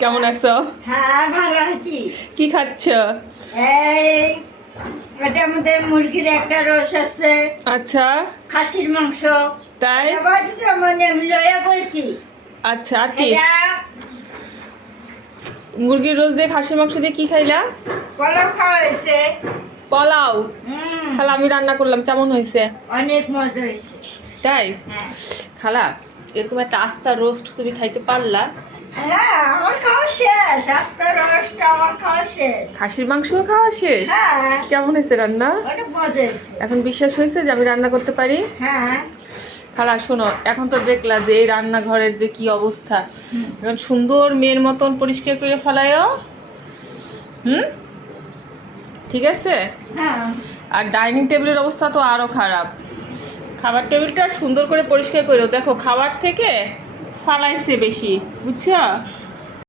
কেমন আছো? হ্যাঁ, ভালো আছি। কি খাচ্ছ? এই এটার মধ্যে মুরগির একটা রস আছে, আচ্ছা, খাসির মাংস। তাই? বাটিটা মানে লইয়া বলছি আচ্ছা, আর কি? এটা মুরগির রোজ দিয়ে খাসির মাংস দিয়ে কি খাইলা? পোলাও খাওয়া হয়েছে। পোলাও। খালা আমি রান্না করলাম, কেমন হয়েছে? অনেক মজা হয়েছে। তাই? হ্যাঁ খালা, এরকম একটা আস্তা রোস্ট তুমি খাইতে পারলা? হ্যাঁ, আমার খাওয়া শেষ। আস্তে রসটা আমার খাওয়া শেষ। খাসির মাংসও খাওয়া শেষ? হ্যাঁ, কেমন হয়েছে রান্না? অনেক মজা হয়েছে। এখন বিশ্বাস হয়েছে যে আমি রান্না করতে পারি? হ্যাঁ, খালা শোনো, এখন তো দেখলা যে এই রান্নাঘরের যে কি অবস্থা, এখন সুন্দর মেয়ের মতন পরিষ্কার করে ফেলায়ও। ঠিক আছে? হ্যাঁ। আর ডাইনিং টেবিলের অবস্থা তো আরও খারাপ। খাবার টেবিলটা সুন্দর করে পরিষ্কার করে দেখো, খাবার থেকে ফালাইছে বেশি, বুঝছো?